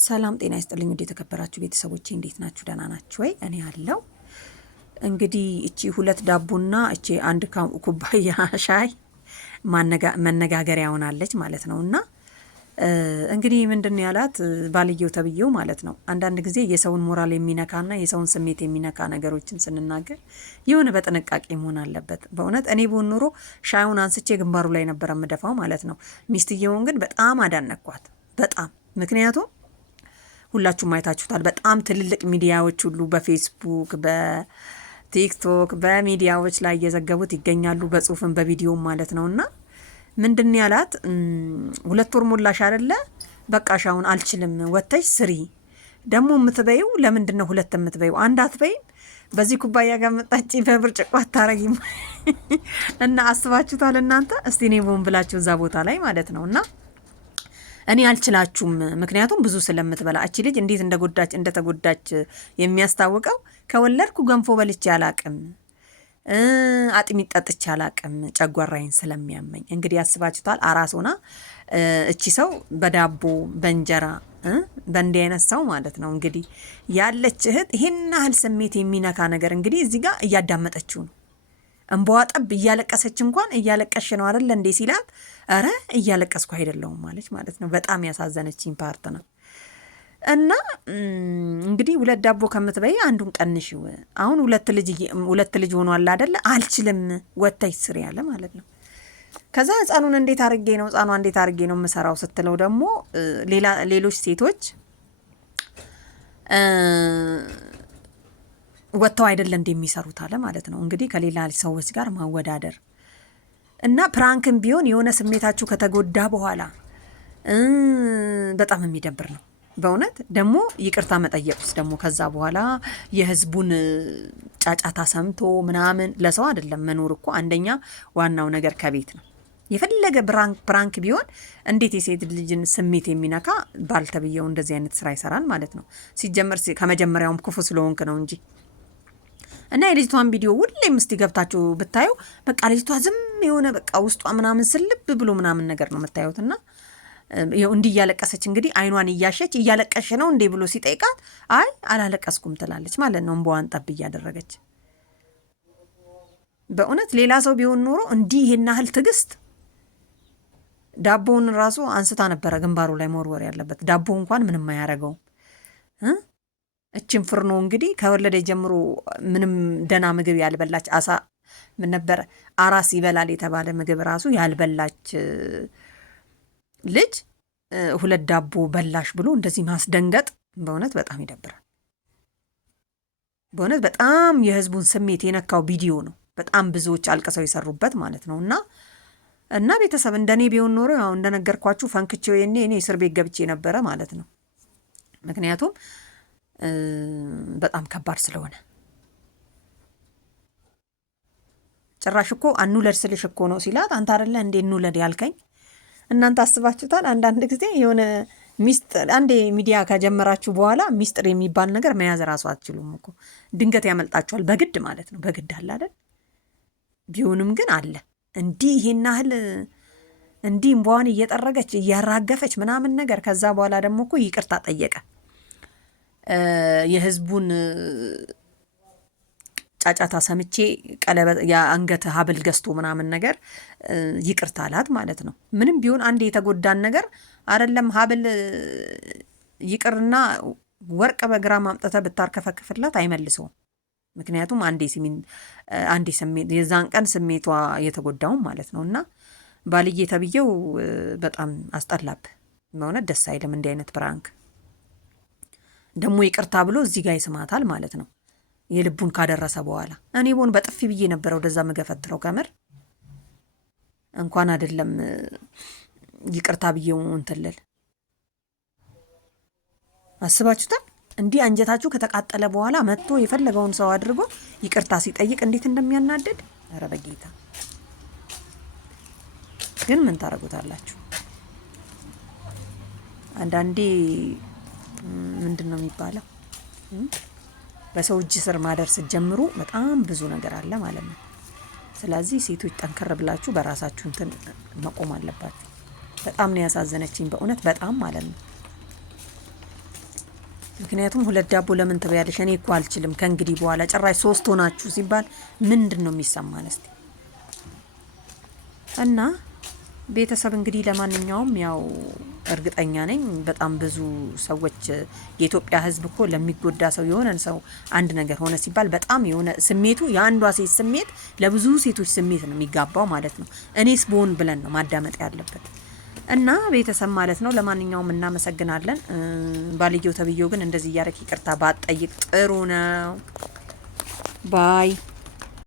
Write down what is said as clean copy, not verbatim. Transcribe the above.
ሰላም ጤና ይስጥልኝ ወደ የተከበራችሁ ቤተሰቦቼ እንዴት ናችሁ? ደህና ናችሁ ወይ? እኔ አለው። እንግዲህ እቺ ሁለት ዳቦና እቺ አንድ ኩባያ ሻይ መነጋገሪያ ሆናለች ማለት ነውና እንግዲህ ምንድነው ያላት ባልየው ተብየው ማለት ነው። አንዳንድ ጊዜ የሰውን ሞራል የሚነካና የሰውን ስሜት የሚነካ ነገሮችን ስንናገር የሆነ በጥንቃቄ መሆን አለበት። በእውነት እኔ ብሆን ኖሮ ሻዩን አንስቼ ግንባሩ ላይ ነበር የምደፋው ማለት ነው። ሚስትየውን ግን በጣም አዳነኳት በጣም ምክንያቱም ሁላችሁም አይታችሁታል። በጣም ትልልቅ ሚዲያዎች ሁሉ በፌስቡክ በቲክቶክ በሚዲያዎች ላይ እየዘገቡት ይገኛሉ፣ በጽሁፍም በቪዲዮም ማለት ነውና ምንድን ያላት 2 ወር ሞላሽ አይደለ? በቃ ሻውን አልችልም ወተሽ ስሪ። ደግሞ የምትበይው ለምንድን ነው 2 የምትበይው? አንድ አትበይም? በዚህ ኩባያ ጋር መጣጪ በብርጭቆ አታረጊም? እና አስባችሁታል እናንተ? እስቲ እኔ ቦም ብላችሁ እዛ ቦታ ላይ ማለት ነውና እኔ አልችላችሁም። ምክንያቱም ብዙ ስለምትበላ እቺ ልጅ እንዴት እንደተጎዳች የሚያስታውቀው ከወለድኩ ገንፎ በልቼ አላቅም፣ አጥሚት ጠጥቼ አላቅም ጨጓራዬን ስለሚያመኝ። እንግዲህ ያስባችሁታል። አራስ ሆና እቺ ሰው በዳቦ በእንጀራ በእንዲህ አይነት ሰው ማለት ነው እንግዲህ ያለች እህት ይሄን ያህል ስሜት የሚነካ ነገር እንግዲህ እዚህ ጋር እያዳመጠችው ነው። እንባዋ ጠብ እያለቀሰች እንኳን እያለቀሽ ነው አይደል እንዴ ሲላት፣ አረ እያለቀስኩ አይደለሁም ማለች ማለት ነው። በጣም ያሳዘነችኝ ፓርት ነው። እና እንግዲህ 2 ዳቦ ከምትበይ አንዱን ቀንሽው። አሁን 2 ልጅ ሆኗል አይደለ? አልችልም ወተሽ ስሪ ያለ ማለት ነው። ከዛ ህፃኑን እንዴት አርጌ ነው የምሰራው ስትለው ደግሞ ሌሎች ሴቶች ወጥተው አይደለ እንደሚሰሩት አለ ማለት ነው። እንግዲህ ከሌላ ሰዎች ጋር ማወዳደር እና ፕራንክም ቢሆን የሆነ ስሜታችሁ ከተጎዳ በኋላ በጣም የሚደብር ነው በእውነት። ደግሞ ይቅርታ መጠየቁስ ደግሞ ከዛ በኋላ የህዝቡን ጫጫታ ሰምቶ ምናምን ለሰው አይደለም መኖር እኮ አንደኛ ዋናው ነገር ከቤት ነው። የፈለገ ፕራንክ ቢሆን እንዴት የሴት ልጅን ስሜት የሚነካ ባልተብየው እንደዚህ አይነት ስራ ይሰራል ማለት ነው። ሲጀመር ከመጀመሪያውም ክፉ ስለሆንክ ነው እንጂ እና የልጅቷን ቪዲዮ ሁሌም እስቲ ገብታችሁ ብታዩ በቃ ልጅቷ ዝም የሆነ በቃ ውስጧ ምናምን ስልብ ብሎ ምናምን ነገር ነው የምታዩትና እንዲህ እያለቀሰች እንግዲህ አይኗን እያሸች እያለቀሽ ነው እንዴ ብሎ ሲጠይቃት አይ አላለቀስኩም ትላለች ማለት ነው። እንባዋን ጠብ እያደረገች በእውነት ሌላ ሰው ቢሆን ኖሮ እንዲህ ይሄን ያህል ትዕግስት ዳቦውን ራሱ አንስታ ነበረ ግንባሩ ላይ መወርወር ያለበት። ዳቦ እንኳን ምንም አያረገውም። እችን ፍርኖ እንግዲህ ከወለደ ጀምሮ ምንም ደና ምግብ ያልበላች አሳ ምን ነበረ አራስ ይበላል የተባለ ምግብ ራሱ ያልበላች ልጅ 2 ዳቦ በላሽ ብሎ እንደዚህ ማስደንገጥ በእውነት በጣም ይደብራል። በእውነት በጣም የህዝቡን ስሜት የነካው ቪዲዮ ነው። በጣም ብዙዎች አልቅሰው የሰሩበት ማለት ነው። እና ቤተሰብ እንደኔ ቢሆን ኖሮ ያው እንደነገርኳችሁ ፈንክቼው እኔ እስር ቤት ገብቼ ነበረ ማለት ነው። ምክንያቱም በጣም ከባድ ስለሆነ ጭራሽ እኮ አንውለድ ስልሽ እኮ ነው ሲላት፣ አንተ አይደለ እንዴ እንውለድ ያልከኝ? እናንተ አስባችሁታል? አንዳንድ ጊዜ የሆነ ሚስጥር አንዴ ሚዲያ ከጀመራችሁ በኋላ ሚስጥር የሚባል ነገር መያዝ ራሱ አትችሉም እኮ። ድንገት ያመልጣችኋል በግድ ማለት ነው። በግድ አለ አይደል? ቢሆንም ግን አለ እንዲህ ይሄን ያህል እንዲህ እንባዋን እየጠረገች እያራገፈች ምናምን ነገር። ከዛ በኋላ ደግሞ እኮ ይቅርታ ጠየቀ። የህዝቡን ጫጫታ ሰምቼ ቀለበት የአንገት ሀብል ገዝቶ ምናምን ነገር ይቅርታ አላት ማለት ነው። ምንም ቢሆን አንድ የተጎዳን ነገር አይደለም ሀብል ይቅርና ወርቅ በግራም አምጥተህ ብታርከፈክፍላት አይመልሰውም። ምክንያቱም አንዴ ስሜት የዛን ቀን ስሜቷ የተጎዳውም ማለት ነው። እና ባልዬ ተብዬው በጣም አስጠላብ በእውነት ደስ አይልም እንዲህ አይነት ፕራንክ። ደግሞ ይቅርታ ብሎ እዚህ ጋር ይስማታል ማለት ነው የልቡን ካደረሰ በኋላ። እኔ ቦን በጥፊ ብዬ ነበረ ወደዛ መገፈትረው ከምር እንኳን አይደለም ይቅርታ ብዬው እንትልል። አስባችሁታል? እንዲህ አንጀታችሁ ከተቃጠለ በኋላ መጥቶ የፈለገውን ሰው አድርጎ ይቅርታ ሲጠይቅ እንዴት እንደሚያናድድ! ኧረ በጌታ ግን ምን ታረጉታላችሁ? አንዳንዴ ምንድን ነው የሚባለው? በሰው እጅ ስር ማደር ስትጀምሩ በጣም ብዙ ነገር አለ ማለት ነው። ስለዚህ ሴቶች ጠንከር ብላችሁ በራሳችሁ እንትን መቆም አለባችሁ። በጣም ነው ያሳዘነችኝ በእውነት በጣም ማለት ነው። ምክንያቱም ሁለት ዳቦ ለምን ትበያለሽ? እኔ እኮ አልችልም ከእንግዲህ በኋላ ጭራሽ 3 ሆናችሁ ሲባል ምንድን ነው የሚሰማን እስቲ? እና ቤተሰብ እንግዲህ ለማንኛውም ያው እርግጠኛ ነኝ በጣም ብዙ ሰዎች የኢትዮጵያ ሕዝብ እኮ ለሚጎዳ ሰው የሆነን ሰው አንድ ነገር ሆነ ሲባል በጣም የሆነ ስሜቱ የአንዷ ሴት ስሜት ለብዙ ሴቶች ስሜት ነው የሚጋባው ማለት ነው። እኔስ ብሆን ብለን ነው ማዳመጥ ያለበት። እና ቤተሰብ ማለት ነው። ለማንኛውም እናመሰግናለን። ባልየው ተብየው ግን እንደዚህ እያደረክ ይቅርታ ባትጠይቅ ጥሩ ነው ባይ